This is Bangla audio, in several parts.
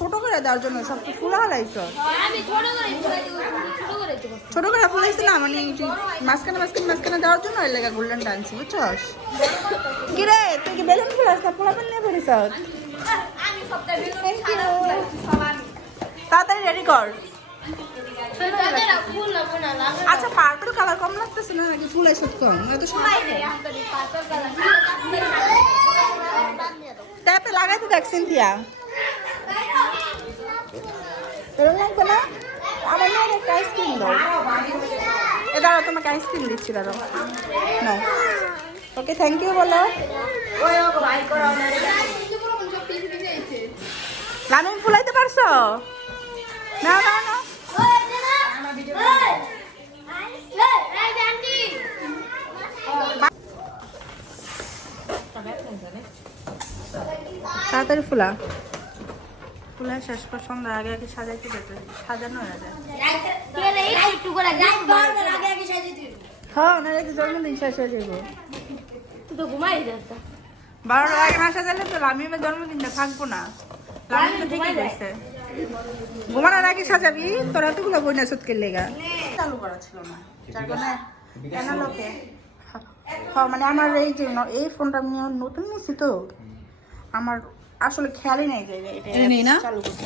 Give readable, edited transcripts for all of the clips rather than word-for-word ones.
ছোট করে দেওয়ার জন্য সব তো ফুলা হারাইছ। ছোট করে ফুলাইছি না, মানে মাঝখানে মাঝখানে মাঝখানে দেওয়ার জন্য এর লেগে গোল্ডেন টানছি, বুঝছস? কি রে তুই কি বেলুন ফুলাস না ফুলা বেলুন নিয়ে পড়িস? তাড়াতাড়ি রেডি কর। আচ্ছা পার্পল কালার কম লাগতেছে না নাকি ফুলাই সব কম? এত সময় ট্যাপে লাগাইতে দেখ সিনথিয়া। এরকম লাগবে না? আমার মেয়ের একটা আইসক্রিম দাও। এ দাঁড়াও, তোমাকে আইসক্রিম দিচ্ছি, দাঁড়াও। না ওকে থ্যাংক ইউ বলো। লামিম ফুলাইতে পারছো? না না না তাড়াতাড়ি ফুলা ফুলা শেষ কর, সন্ধ্যার আগে আগে সাজাইতে যেতে, সাজানো হয়ে যায়। হ্যাঁ না রেখে জন্মদিন শেষ হয়ে যাবো। 12টার আগে না সাজালে তো লামিমের জন্মদিনটা থাকবো না। লামিম তো ঠিকই বলছে, ঘুমানোর আগে সাজাবি। তোরা এতগুলো বইনা সুতকের লেগা চালু করা ছিল না, যার কারণে এনালোকে হ্যাঁ মানে আমার এই ফোনটা আমি নতুন নিয়েছি তো, আমার আসলে খেয়ালই নেই যে এটা চালু করতে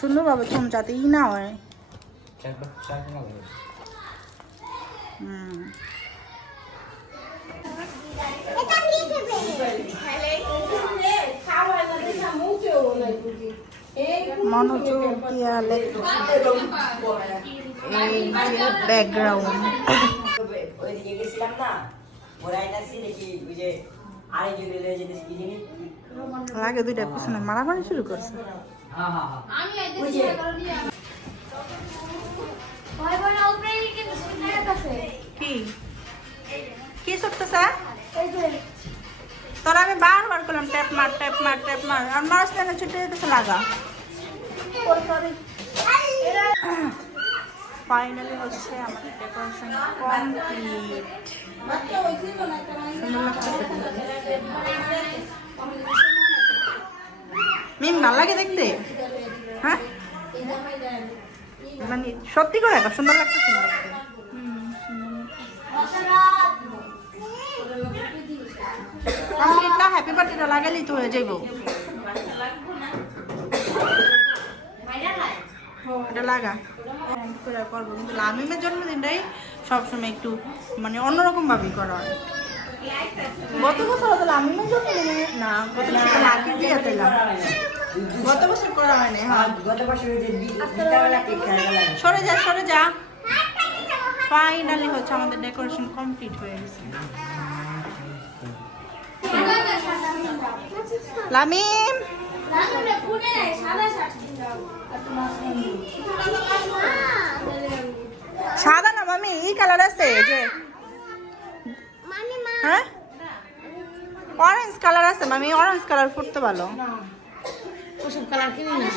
সুন্দরভাবে চুন যাতে না হয়। মনোযোগ দিয়া ব্যাকগ্রাউন্ড লাগে দুইটা পিছনে মারামারি শুরু করছে। কি কি করতেছে তোরা? আমি বারবার করলাম ট্যাপ মার ট্যাপ মার ট্যাপ মার, আর মারাস কেন? ছুটে যেতেছে লাগা। ফাইনালি হচ্ছে আমাদের ডেকোরেশন কমপ্লিট। সুন্দর লাগতেছে। মিম ভালো লাগে দেখতে? হ্যাঁ মানে সত্যি করে সুন্দর লাগতেছে দেখতে। হ্যাপি বার্থডে লাগালেই তো হয়ে যাইব। এটা লাগা করবো, কিন্তু লামিমের জন্মদিনটাই সবসময় একটু মানে অন্যরকম ভাবেই করা হয়। গত বছর হতো লামিমের জন্মদিনে না, গত বছর আগে দিয়ে দিলাম, গত বছর করা হয়নি। হ্যাঁ সরে যা সরে যা। ফাইনালি হচ্ছে আমাদের ডেকোরেশন কমপ্লিট হয়ে গেছে। লামিম সাদা না মামি, এই কালার আছে যে, হ্যাঁ অরেঞ্জ কালার আছে মামি, অরেঞ্জ কালার ফুটতে ভালো। ওসব কালার কিনি না।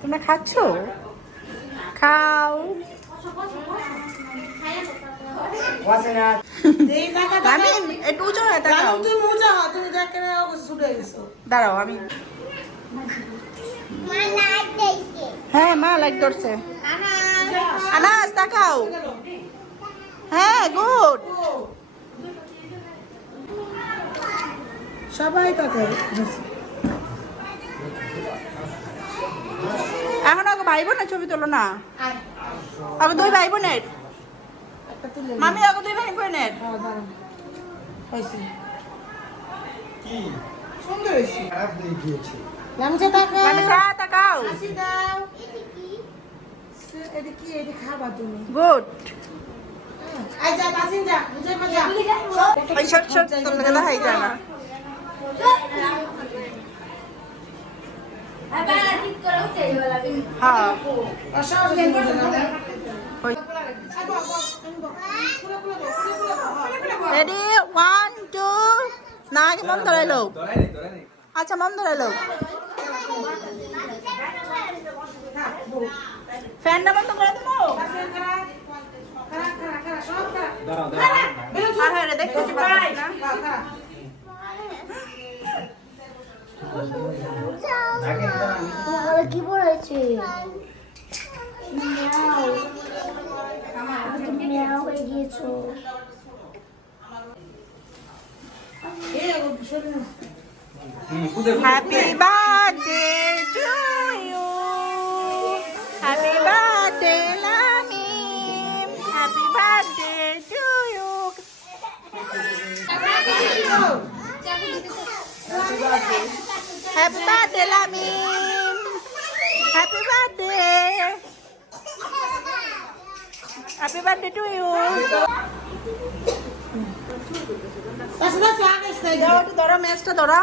তোমরা খাচ্ছ? খাও। দাঁড়াও আমি, হ্যাঁ মা লাইক ধরছে। আনাস তাকাও। হ্যাঁ গুড, সবাই তাকাও। এখন আগে ভাই বোনের ছবি তোলো না, আগে দুই ভাই বোনের। মামি আগে দুই ভাই বোনের। সুন্দর হয়েছে। লামচা তাকাও, লামচা তাকাও। হাসি দাও। এটা কি? এটা খাবার তুমি। গুড। আই যা বাসিন যা, বুঝে মজা। এই শট শট তোর লাগা হাই যা না। আবার ঠিক করে উঠে যাওয়া হ্যাঁ অসহায় না। রেডি 1 2 না আগে মন ধরাইলো। আচ্ছা মন ধরাইলো। ফ্যানটা বন্ধ করে দেবো। দাঁড়াও দাঁড়াও। আরে দেখতেছি ভাই। কি বলেছে হয়ে গিয়েছো happy birthday to you happy birthday Lamim happy birthday to you happy birthday Lamim happy birthday happy birthday to you ধরো ম্যাচটা ধরো